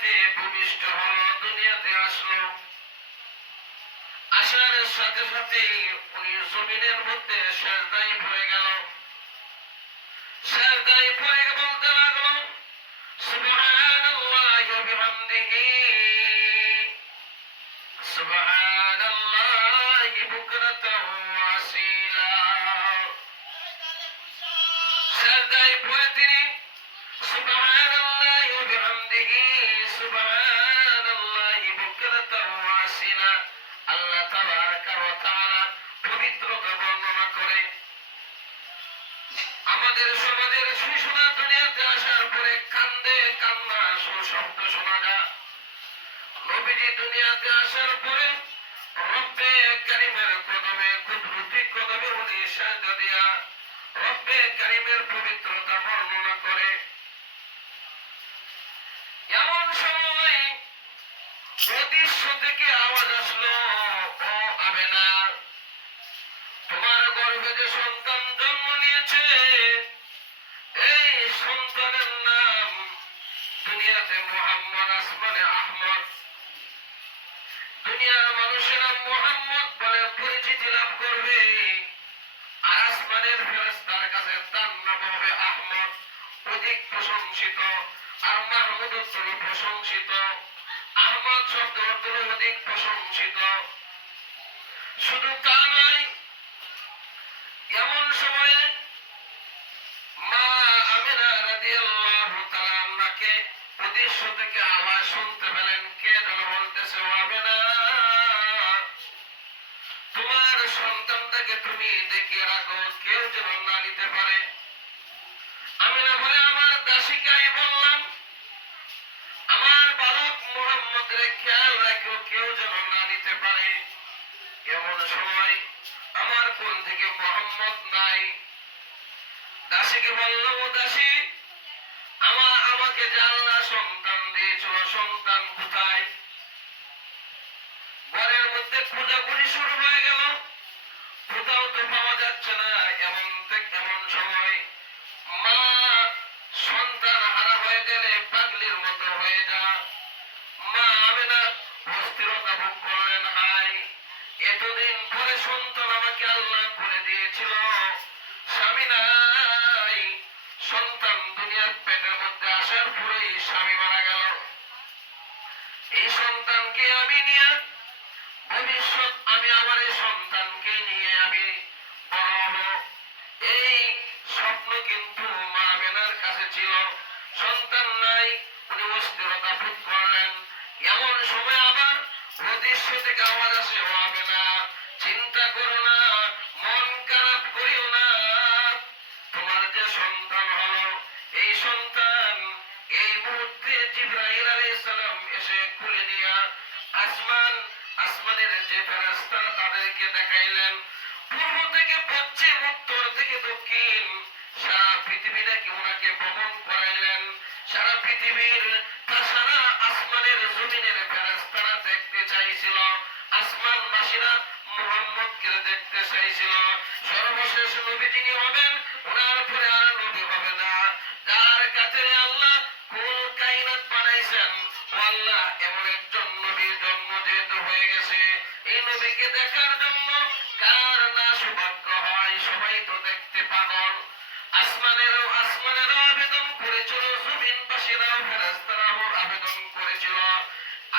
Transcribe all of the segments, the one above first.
দুনিয়াতে ভূমিষ্ঠ হলো, দুনিয়াতে আসলো। আসার সাথে সাথে উনি জমিনের মধ্যে সেজদায় পড়ে গেল। সেজদায় পড়ে বলতে লাগলো, সুবহানাল্লাহি ওয়া বিহামদিহি, সুবহানাল্লাহি বুকরাতাও ওয়া আসীলা। সেজদায় পড়ে তিনি সুবহানাল্লাহি ওয়া বিহামদিহি, সুবহানাল্লাহি বুকরাতাও ওয়া আসীলা আল্লাহ তাবারাকা ওয়া তাআলা পবিত্রতা বর্ণনা করে। আমাদের সমাজের শিশুরা দুনিয়াতে আসার পরে কান্দে, কান্না শব্দ শোনা যায়। নবীজি দুনিয়াতে আসার পরে রব্বে কারীমের কদমে, কুদরতি কদমে উনি সেজদা দিয়া রব্বে কারীমের পবিত্রতা বর্ণনা করে। এমন সময় অদৃশ্য থেকে আওয়াজ আসলো, ও আমেনা, তোমার গর্ভে যে সন্তান জন্ম নিয়েছে, এই সন্তানের নাম দুনিয়াতে মুহাম্মদ, আসমানে আহমদ। দুনিয়ার মানুষেরা মুহাম্মদ বলে পরিচিতি লাভ করবে, আর আসমানের ফেরেশতার কাছে তার নাম হবে আহমদ, অধিক প্রশংসিত। আর মাহমুদ হল প্রশংসিত, আহমদ শব্দ হল অধিক প্রশংসিত। শুধু তা নয়, এমন সময়ে মা আমিনা রাদিয়াল্লাহু তাআলা আনহাকে উদ্দেশ্য থেকে আওয়াজ শুনতে পেলেন। কে যেন বলতেছে, ও আমিনা, তোমার সন্তানটাকে তুমি দেখিয়ে রাখো, কেউ যেন না নিতে পারে। আমিনা বলে, আমার দাসীকে আমি বললাম আমার বালক মুহাম্মদের খেয়াল রাখো, কেউ যেন না নিতে পারে। এমন সময় আমার কোল থেকে মুহাম্মদ নাই। দাসীকে বলল, ও দাসী, আমাকে যে আল্লাহ সন্তান দিয়েছিল, সন্তান কোথায়? ঘরের মধ্যে খোঁজাখুঁজি শুরু হয়ে গেল, কোথাও তো পাওয়া যাচ্ছে না। এমন সময় মা সন্তান হারা হয়ে গেলে পাগলির মতো হয়ে যা। মা আমিনা অস্থিরতা ভোগ করলেন, হাই, এতদিন পরে সন্তান আমাকে আল্লাহ করে দিয়েছিল, স্বামী নাই। সন্তান দুনিয়ার পেটের মধ্যে আসার পরেই স্বামী মারা গেল। এই সন্তানকে আমি নিয়ে ভবিষ্যৎ, আমি আমার এই সন্তানকে নিয়ে আমি বড় হব, এই স্বপ্ন কিন্তু মা আমিনার কাছে ছিল। সন্তান নাই, উনি অস্থিরতা ভোগ করলেন। এমন সময় আবার অদৃশ্য থেকে আওয়াজ আসে, ও আমিনা, চিন্তা করো না, মন খারাপ করিও না, তোমার যে সন্তান হলো, এই সন্তান এই মুহূর্তে জিবরাইল আলাইহিস সালাম এসে খুলে নিয়ে আসমানের যে ফেরেশতারা তাদেরকে দেখাইলেন। পূর্ব থেকে পশ্চিম, উত্তর থেকে দক্ষিণ, সারা পৃথিবীটাকে ওনাকে ভ্রমণ করাইলেন। সারা পৃথিবীর, সারা আসমানের জমিনের ফেরেশতারা দেখতে চাইছিল, আসমানবাসীরা মুহাম্মদকে দেখতে চাইছিল। সর্বশেষ নবী যিনি হবেন, ওনার পরে আর নবী হবে না, যার কাছে আল্লাহ কুল কায়নাত বানাইছেন। ও আল্লাহ, এমন একজন নবীর জন্ম যেহেতু হয়ে গেছে, এই নবীকে দেখার জন্য কার না সৌভাগ্য হয়? সবাই তো দেখতে পাগল। আসমানেরও আবেদন করেছিল, জমিনবাসীরাও ফেরেশতারাও আবেদন করেছিল।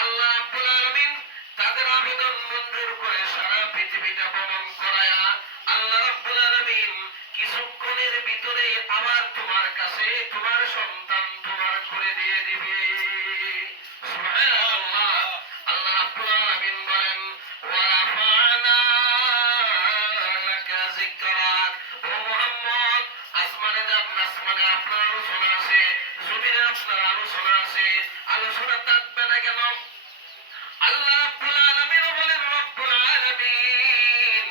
আল্লাহ রাব্বুল আলামিন তাদের আবেদন মঞ্জুর করে সারা পৃথিবীটা ভ্রমণ করায়া আল্লাহ রাব্বুল আলামিন কিছুক্ষণের ভিতরে আবার তোমার কাছে তোমার সন্তান তোমার করে দিয়ে দিবে। সুবহানাল্লাহ। আল্লাহ রাব্বুল আলামিন বলেন, ওয়া রাফা'না লাকা যিকরাক, ও মুহাম্মদ, আসমানে যান, আসমানে আপনার আলোচনা আছে, জমিনে আপনার আলোচনা আছে, আলোচনা থাকবে না কেন? আল্লাহ রাব্বুল আলামিন বলেন, রব্বুল আলামিন,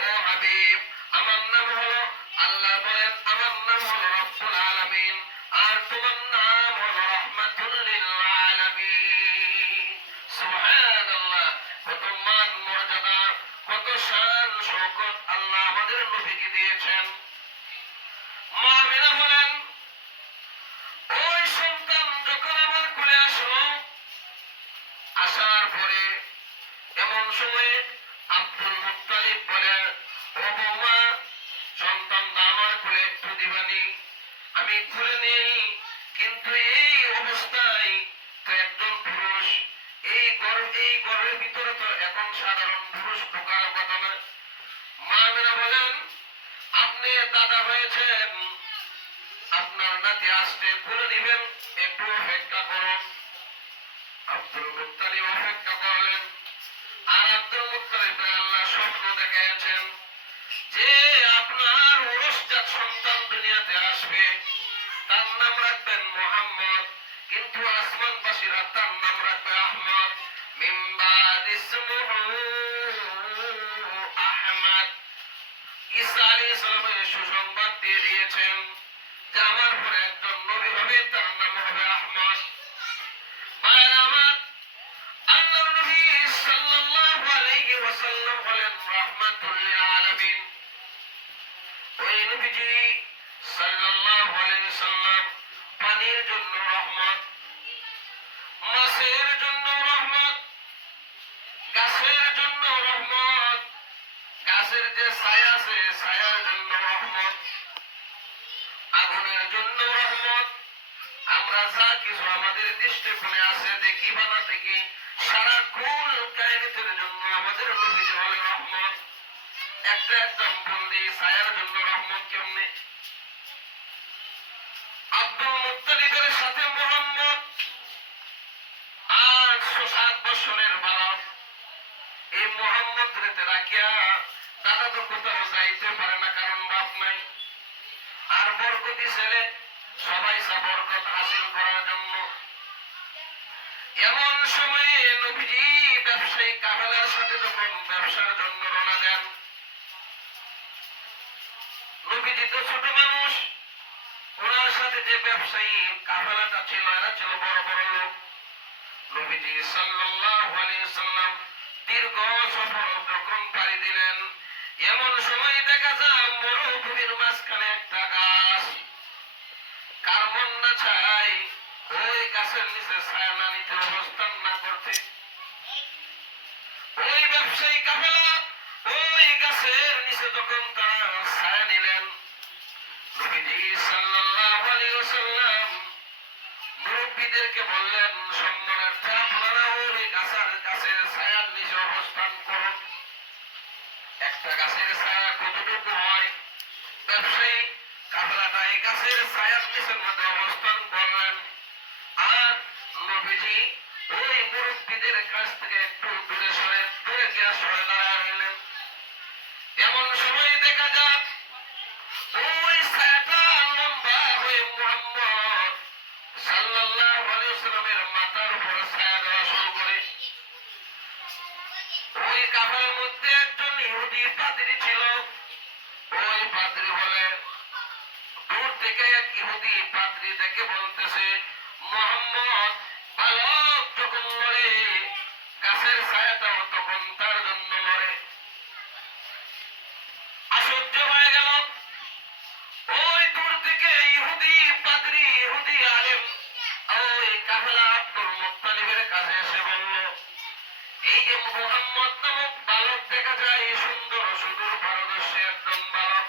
ও হাবিব, আমার নাম হলো, আল্লাহ বলেন আমার নাম হলো রব্বুল আলামিন, আর তোমার নাম হলো রাহমাতুল লিল আলামিন। সুবহানাল্লাহ। কত মান মর্যাদা, কত শান শওকত আল্লাহ আমাদের নবীকে দিয়েছেন। মা আমিনা বলেন, ওই সন্তান যখন আমার কোলে আসলো, সময়ে আব্দুল মুত্তালিব বলে, ও বৌমা, সন্তানটা আমার কোলে একটু দিবানি? আমি খুলে নেই, কিন্তু এই অবস্থায় তো একজন পুরুষ, এই ঘরের ভিতরে তো এখন সাধারণ পুরুষ ঢোকার কথা না। মা মেরা বলেন, আপনি দাদা হয়েছেন, আপনার নাতি আসতে খুলে নিবেন, একটু অপেক্ষা করুন। আব্দুল মুত্তালিব অপেক্ষা করলেন। আর আব্দুল মুত্তালিব আল্লাহ স্বপ্ন দেখাচ্ছেন যে আপনার ওরসজাত সন্তান দুনিয়াতে আসবে, তার নাম রাখবেন মুহাম্মদ, কিন্তু আসমানবাসীরা তার নাম রাখবে আহমদ। মিন বাদ ইসমুহু আহমদ। ঈসা আলাইহিস সালামের সুসংবাদ দিয়ে দিয়েছেন যে আমার পরে একজন নবী হবে, তার নাম হবে আহমদ। ভাইরা আমার, আল্লাহর নবী সাল্লাল্লাহু আলাইহি ওয়াসাল্লাম হলেন রাহমাতুল লিল আলামিন। ওই নবীজি সাল্লাল্লাহু আলাইহি ওয়াসাল্লাম পানির জন্য রহমত, মাছের জন্য রহমত, গাছের জন্য রহমত, গাছের যে ছায়া আছে ছায়ার জন্য রহমত, আগুনের জন্য রহমত। আমরা যা কিছু আমাদের দৃষ্টিকোণে আছে দেখি বা না দেখি, সারাক্ষণ কায়নাতের জন্য আমাদের নবীজি হলেন রহমত। একটা এক্সাম্পল দিই, ছায়ার জন্য রহমত কেমনে। আব্দুল মুত্তালিবের সাথে মুহাম্মদ 807 বছরের বালক। এই মুহাম্মদ রেতে রাখিয়া দাদা তো কোথাও যাইতে পারে না, কারণ বাপ নাই। আর বরকতি ছেলে, সবাই বরকত হাসিল করার জন্য। এমন সময়ে নবীজি ব্যবসায়ী কাফেলার সাথে যখন ব্যবসার জন্য রওনা দেন, নবীজি তো ছোট মানুষ, ওনার সাথে যে ব্যবসায়ী কাফেলাটা ছিল এরা ছিল বড় বড় লোক। নবীজি সাল্লাল্লাহু আলাইহি ওয়াসাল্লাম দীর্ঘ সফর যখন পাড়ি দিলেন, এমন সময় দেখা যায় মরুভূমির মাঝখানে একটা গাছ। কার মন না চাই ওই গাছের নিচে ছায়া না নিতে, অবস্থান না করতে? ওই ব্যবসায়ী কাফেলা ওই গাছের নিচে যখন তারা ছায়া নিলেন, নবীজি সাল্লাল্লাহু আলাইহি ওয়াসাল্লাম মুরব্বিদেরকে বললেন, সম্মানার্থে আপনারা ওই গাছের ছায়ার নিচে অবস্থান করুন। একটা গাছের ছায়া কতটুকু হয়? ব্যবসায়ী কাফেলাটা এই গাছের ছায়ার নিচের মধ্যে অবস্থান করলেন। আর নবীজি ওই মুরব্বিদের কাছ থেকে একটু দূরে গিয়ে সরে দাঁড়ায় রইলেন। এমন সময় দেখা যাক ওই ছায়াটা লম্বা হয়ে মুহাম্মদ সাল্লাল্লাহু আলাইহি ওয়াসাল্লামের মাথার উপর ছায়া দেওয়া শুরু করে। ওই কাফেলার মধ্যে একজন ইহুদি পাদ্রী ছিল। ওই পাদ্রী বলে, দূর থেকে এক ইহুদি পাদ্রী দেখে বলতেছে, মুহাম্মদ বালক যখন লড়ে, গাছের ছায়াটাও তখন তার জন্য লড়ে। আশ্চর্য হয়ে গেল। ওই দূর থেকে ইহুদি পাদ্রী, ইহুদি আলেম ওই কাফেলা আব্দুল মুত্তালিবের কাছে এসে বলল, এই যে মুহাম্মদ নামক বালক দেখা যায়, সুন্দর সুদূর পারদর্শী একজন বালক,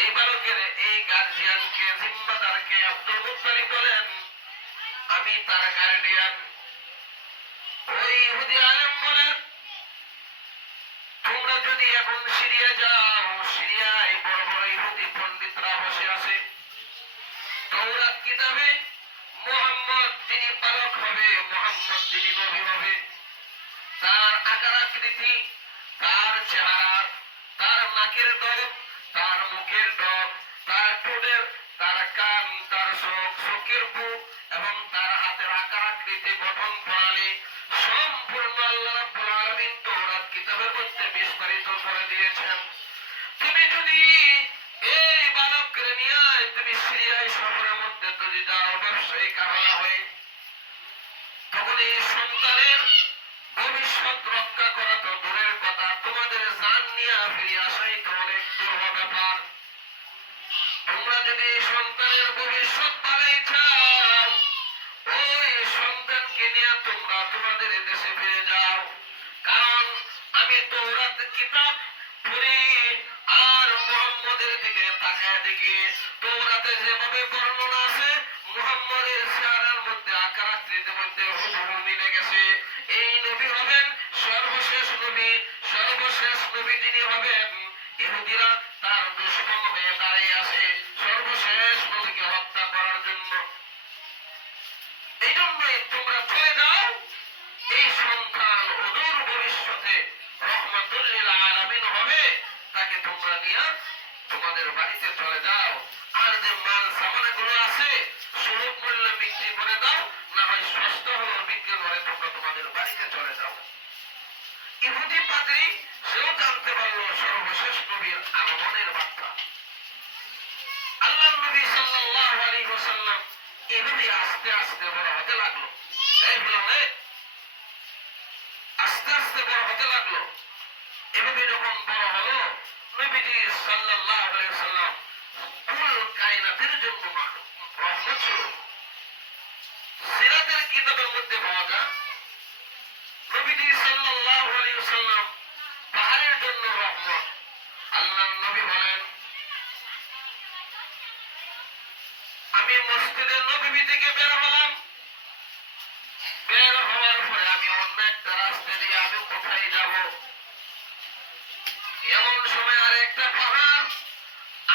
এই বালকের এই গার্জিয়ানকে, জিম্মাদারকে আব্দুল মুত্তালিব বলেন, আমি তার গার্ডিয়ান। ওই ইহুদি আলেম বলেন, তোমরা যদি এখন সিরিয়া যাও, সিরিয়ায় বড় বড় ইহুদি পণ্ডিতরা বসে আছে। তওরাত কিতাবে মুহাম্মদ যিনি বালক হবে, মুহাম্মদ যিনি নবী হবে, তার আকার আকৃতি, তার চেহারা, তার নাকের ডগ, তার মুখের ডগ, তার ঠোঁটের, তার কান, তার চোখের বুক এবং তার হাতের আকার আকৃতি, গঠন প্রণালী সম্পূর্ণ আল্লাহ রাব্বুল আলামিন তওরাত কিতাবের মধ্যে বিস্তারিত করে দিয়েছেন। তুমি যদি এই বালককে নিয়ে তুমি সিরিয়ায় সফরের মধ্যে যদি যাও ব্যবসায়ী কাফেলা হয়ে, তখন এই সন্তানের ভবিষ্যৎ রক্ষা করা তো দূরের কথা, তোমাদের জান নিয়ে ফিরে আসাই তো অনেক দুরূহ ব্যাপার। তোমরা যদি সন্তানের ভবিষ্যৎ ভালোই চাও, ওই সন্তানকে নিয়ে তোমরা তোমাদের দেশে ফিরে যাও। কারণ তওরাত কিতাব পড়ি আর মুহাম্মদের দিকে তাকায় দেখি তওরাতে যেভাবে বর্ণনা আছে মুহাম্মদের চেহারার মধ্যে আকার আকৃতির মধ্যে হুবহু মিলে গেছে। এই নবী হবেন সর্বশেষ নবী, সর্বশেষ নবী যিনি হবেন ইহুদিরা তার দুশমন হয়ে দাঁড়িয়ে আছে সর্বশেষ নবীকে হত্যা করার জন্য। এই জন্যই তোমরা চলে যাও, এই সন্তান অদূর ভবিষ্যতে রহমাতুল লিল আলামিন হবে, তাকে তোমরা নিয়ে তোমাদের বাড়িতে চলে যাও। আর যে মাল সামানাগুলো আছে সুলভ মূল্যে বিক্রি করে দাও, না হয় সস্তা হলেও বিক্রি করে তোমরা তোমাদের বাড়িতে চলে যাও। ইহুদি পাদ্রী সেও জানতে পারলো সর্বশেষ নবীর আগমনের বার্তা। আল্লাহর নবী সাল্লাল্লাহু আলাইহি ওয়াসাল্লাম এভাবে আস্তে আস্তে বড় হতে লাগলো। এই বলে আস্তে আস্তে বড় হতে লাগলো। এভাবে যখন বড় হলো নবীজি সাল্লাল্লাহু আলাইহি ওয়াসাল্লাম কুল কায়নাতের জন্য রহমত ছিল। সিরাতের কিতাবের মধ্যে পাওয়া যায় নবীজি সাল্লাল্লাহু আলাইহি ওয়াসাল্লাম পাহাড়ের জন্য রহমত। আল্লাহর নবী বলেন, আমি মসজিদে নববী থেকে বের হলাম, বের হওয়ার পরে আমি অন্য একটা রাস্তা দিয়ে আমি কোথায় যাব, এমন সময় আর একটা পাহাড়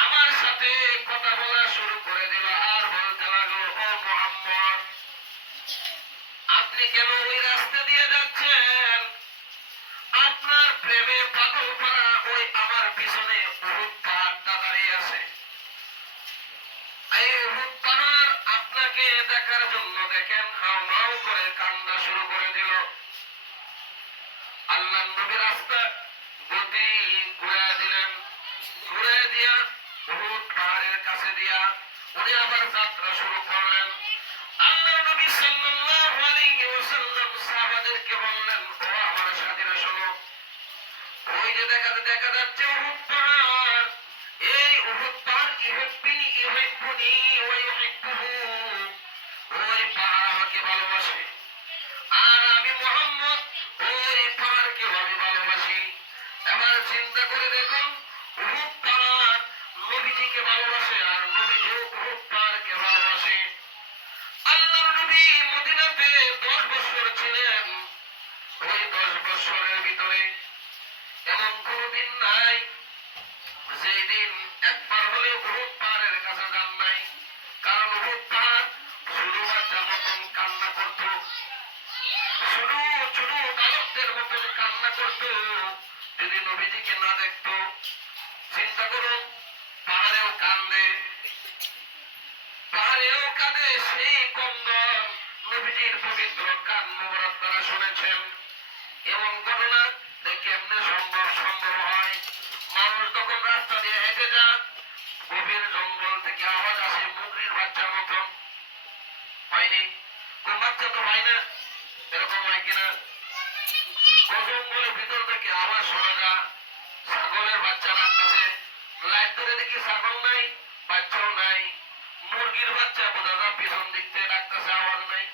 আমার সাথে কথা বলা শুরু করে দিল আর বলতে লাগলো, ও মুহাম্মদ, আপনি কেন ওই রাস্তা দিয়ে যাচ্ছেন? আপনার প্রেমে পাগল করা ওই আমার পিছনে উহুদ পাহাড়টা দাঁড়িয়ে আছে। এই উহুদ পাহাড় আপনাকে দেখার জন্য দেখেন হাউ মাউ করে কান্না শুরু করে দিল। আল্লাহর নবী রাস্তা গতি ঘুরে দিলেন, ঘুরে দিয়া উহুদ পাহাড়ের কাছে দিয়া উনি আবার যাত্রা শুরু করলেন। আল্লাহর নবী সাল্লাল্লাহু আলাইহি ওয়াসাল্লাম সাহাবাদেরকে বললেন, ও আমার সাথীরা শোনো, ওই যে দেখা যাচ্ছে উহুদ পাহাড়, এই উহুদ পাহাড় ইহুব্বিনি ইহুব্বুনি ওয়া ইউহিব্বুহু, ওই পাহাড় আমাকে ভালোবাসে আর আমি মুহাম্মদ ওই পাহাড়কে আমি ভালোবাসি। এবার চিন্তা করে দেখুন, উহুদ পাহাড় নবীজিকে ভালোবাসে আর নবীজিও উহুদ পাহাড়কে ভালোবাসে। আল্লাহর নবী মদিনাতে 10 বছর ছিলেন। ওই 10 বছরের ভিতরে এমন কোনদিন নাই যেই দিন একবার হলে উহুদ পাহাড়ের কাছে যান নাই। কারণ উহুদ পাহাড় ছোট বাচ্চার মতন কান্না করত, ছোট ছোট বালকদের মতন কান্না করত যদি নবীজিকে না দেখতো। চিন্তা করুন, পাহাড়েও কান্দে, পাহাড়েও কাঁদে, সেই কন্দন নবীজির পবিত্র কান মোবারক দ্বারা শুনেছেন। এমন ঘটনা কেমনে সম্ভব হয়? মানুষ যখন রাস্তা দিয়ে হেঁটে যা, গভীর জঙ্গল থেকে আওয়াজ আসে মুগরির বাচ্চার মতন, হয়নি? কোন বাচ্চা তো হয় না, এরকম হয় কিনা? জঙ্গলের ভিতর থেকে আওয়াজ শোনা যায়, ছাগলের বাচ্চা রাখতেছে, লাইট ধরে দেখি ছাগল নাই, বাচ্চাও নাই, মুরগির বাচ্চা বোঝা যায় পিছন দিক থেকে ডাকতেছে, আওয়াজ নাই,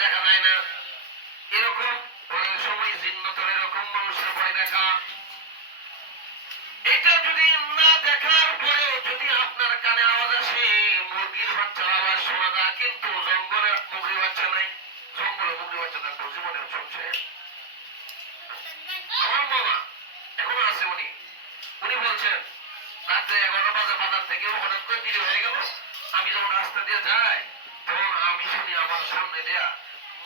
দেখা যায় না। এরকম অনেক সময় জিন্নতের এরকম মানুষের ভয় দেখা। এটা যদি না দেখার পরেও যদি আপনার কানে আওয়াজ আসে, মুরগির বাচ্চার আওয়াজ শোনা যায়, কিন্তু জঙ্গলে মুরগির বাচ্চা নাই, জঙ্গলে মুরগির বাচ্চা থাকতো জীবনে শুনছে। আমার মামা এখনো আছে, উনি বলছেন রাত্রে 11 বাজে বাজার থেকে অনেকক্ষণ দেরি হয়ে গেল, আমি যখন রাস্তা দিয়ে যাই তখন আমি শুনি আমার সামনে দেয়া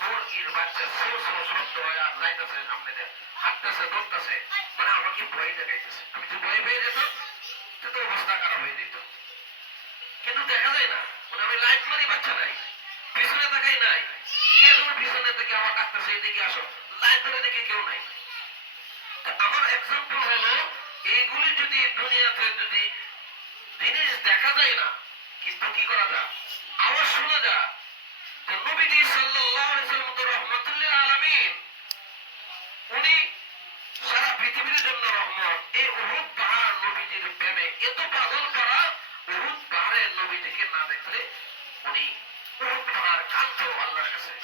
মুরগির বাচ্চা সৌ সৌ শব্দ হয় আর যাইতেছে সামনে দেয়া, হাঁটতেছে, দৌড়তেছে, মানে আমাকে ভয় দেখাইতেছে। আমি যদি ভয় পেয়ে যেতাম তো অবস্থা খারাপ হয়ে যেত। কিন্তু দেখা যায় না, মানে আমি লাইট মারি, বাচ্চা নাই, পিছনে তাকাই নাই, কে তোমার পিছনে থেকে আমার ডাকতেছে এদিকে আসো, লাইট ধরে দেখে কেউ নাই। আমার এক্সাম্পল হলো, এইগুলি যদি দুনিয়াতে যদি জিনিস দেখা যায় না, কিন্তু কি করা যায়, আওয়াজ শোনা যায়। তো নবীজি সাল্লাল্লাহু আলাইহি ওয়াসাল্লাম রাহমাতুল লিল আলামিন, উনি সারা পৃথিবীর জন্য রহমত। এই উহুদ পাহাড় নবীজির প্রেমে এত পাগল করা, উহুদ পাহাড়ের নবীজিকে না দেখলে উনি উহুদ পাহাড় কাঁদতো আল্লাহর কাছে।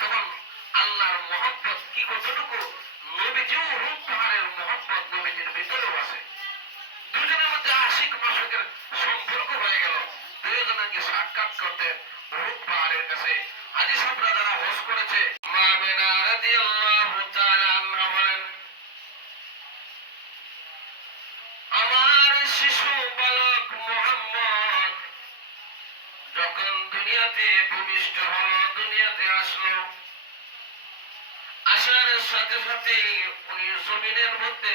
তখন আল্লাহর মহব্বত কি কতটুকু, নবীজিও উহুদ পাহাড়ের মহব্বত নবীজির ভিতরেও আছে। দুজনের মধ্যে আশিক মাসুকের সম্পর্ক হয়ে গেল, দুজনকে সাক্ষাৎ করতে উহুদ পাহাড়ের কাছে। হাজী সাহেবরা যারা হজ করেছে, মা আমিনা রাদিয়াল্লাহু তাআলা আনহা বলেন, আমার শিশু বালক মুহাম্মদ যখন দুনিয়াতে ভূমিষ্ঠ হলো, দুনিয়াতে আসলো, আসার সাথে সাথে উনি জমিনের মধ্যে